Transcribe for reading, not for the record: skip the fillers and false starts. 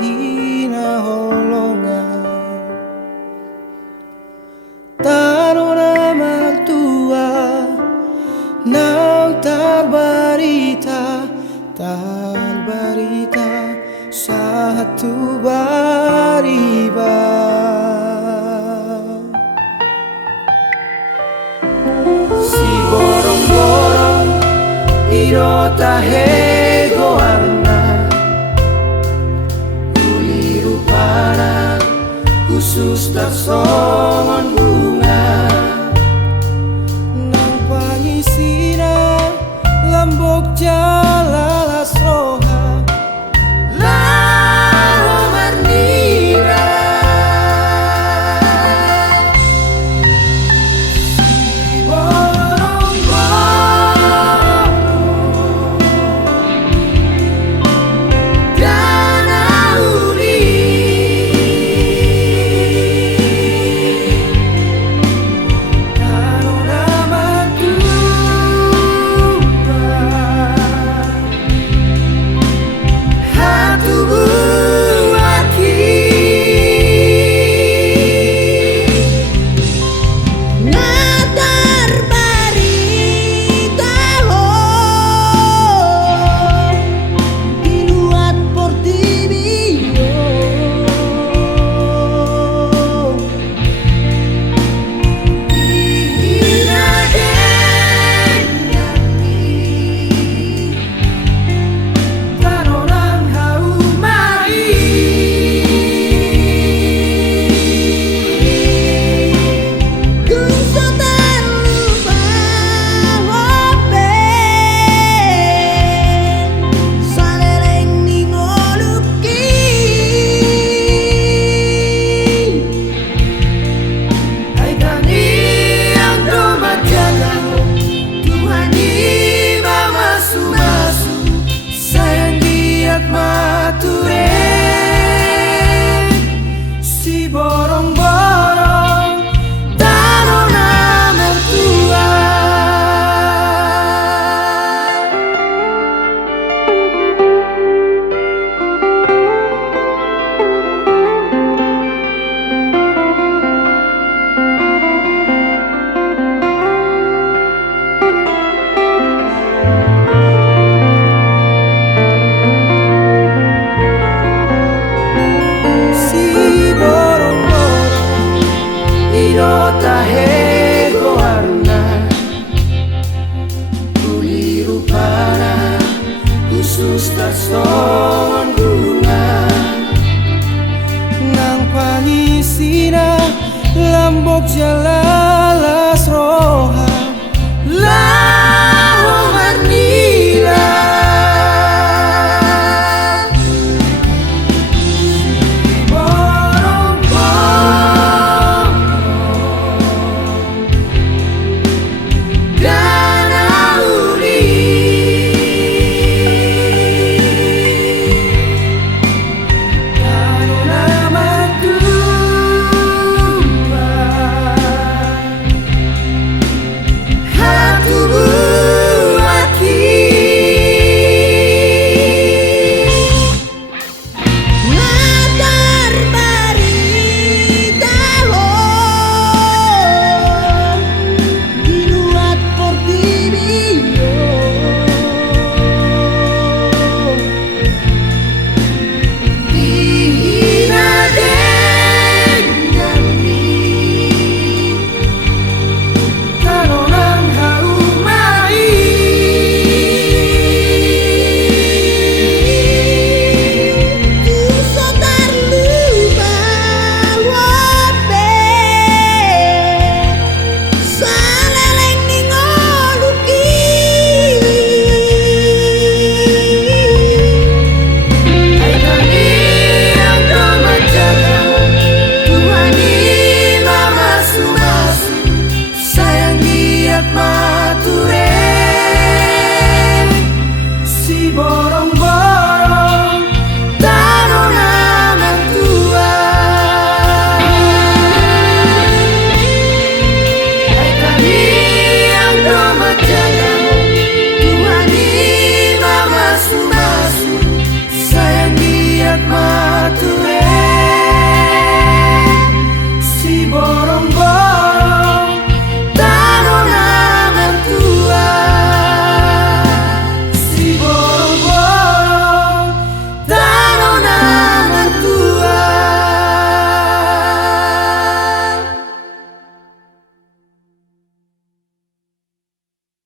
hina holongan tanona mertua nau terberita satu bariba si borong-borong irota hego warna uli rupana khusus tak songon bunga nang pangisina lambok jalalas roha laho marnira si borong-borong dana uli tanona mertua hatu buatki Natar barita diluat portibio tanonang haumai Gusto taruba wapen Saleleng ningoluki Hai tani yang domat jaga Tuhan di masu sayang giat mature si borong-borong tanona mertua si borong-borong irota hego warna uli rupana khusus tak songon bunga nang pangisina lambok jalalas roha laho marnira borong-borong dana uli tanona mertua hatu buatki Natar barita diluat portibio dihina dengan tanonang haumai Gusto taruba wapen Saleleng ningoluki Hai tani yang domat jaga Tuhan di masu sayang giat mature si borong